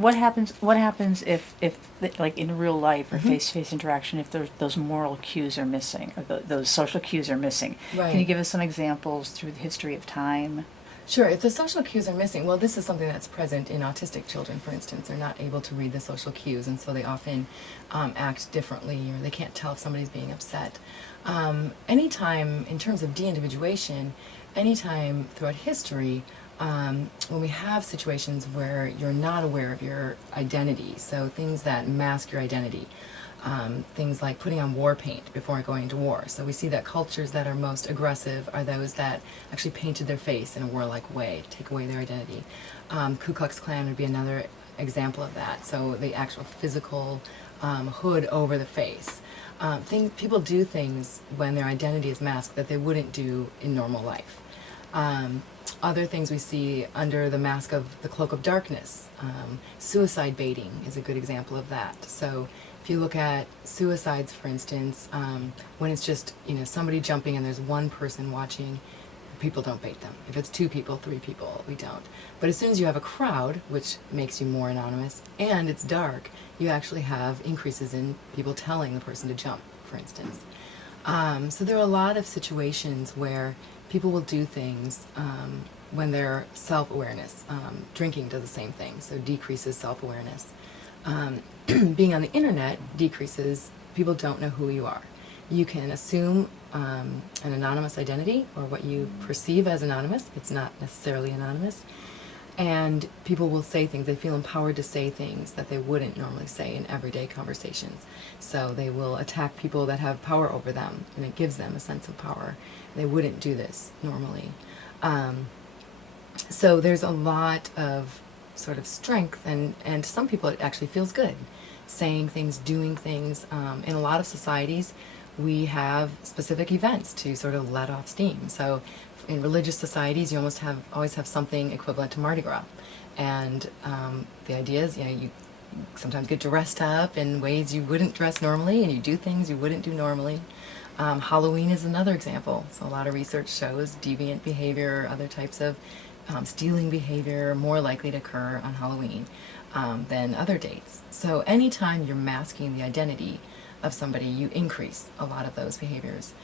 what happens? What happens if like in real life or face-to-face interaction, if those moral cues are missing, or those social cues are missing? Right. Can you give us some examples through the history of time? Sure, if the social cues are missing, well, this is something that's present in autistic children, for instance. They're not able to read the social cues, and so they often act differently, or they can't tell if somebody's being upset. Anytime, in terms of de-individuation, anytime throughout history, when we have situations where you're not aware of your identity, so things that mask your identity, things like putting on war paint before going to war. So we see that cultures that are most aggressive are those that actually painted their face in a warlike way to take away their identity. Ku Klux Klan would be another example of that. So the actual physical hood over the face. People do things when their identity is masked that they wouldn't do in normal life. Other things we see under the mask of the cloak of darkness. Suicide baiting is a good example of that. So if you look at suicides, for instance, when it's just somebody jumping and there's one person watching, people don't bait them. If it's 2 people, 3 people, we don't. But as soon as you have a crowd, which makes you more anonymous, and it's dark, you actually have increases in people telling the person to jump, for instance. So there are a lot of situations where people will do things when they're self-awareness. Drinking does the same thing, so decreases self-awareness. Being on the internet decreases, people don't know who you are. You can assume an anonymous identity, or what you perceive as anonymous. It's not necessarily anonymous. And people will say things, they feel empowered to say things that they wouldn't normally say in everyday conversations. So they will attack people that have power over them, and it gives them a sense of power. They wouldn't do this normally. So there's a lot of sort of strength, and to some people it actually feels good. Saying things, doing things. In a lot of societies, we have specific events to sort of let off steam. So in religious societies, you always have something equivalent to Mardi Gras. And the idea is, you sometimes get dressed up in ways you wouldn't dress normally, and you do things you wouldn't do normally. Halloween is another example. So a lot of research shows deviant behavior, other types of stealing behavior more likely to occur on Halloween than other dates. So anytime you're masking the identity of somebody, you increase a lot of those behaviors.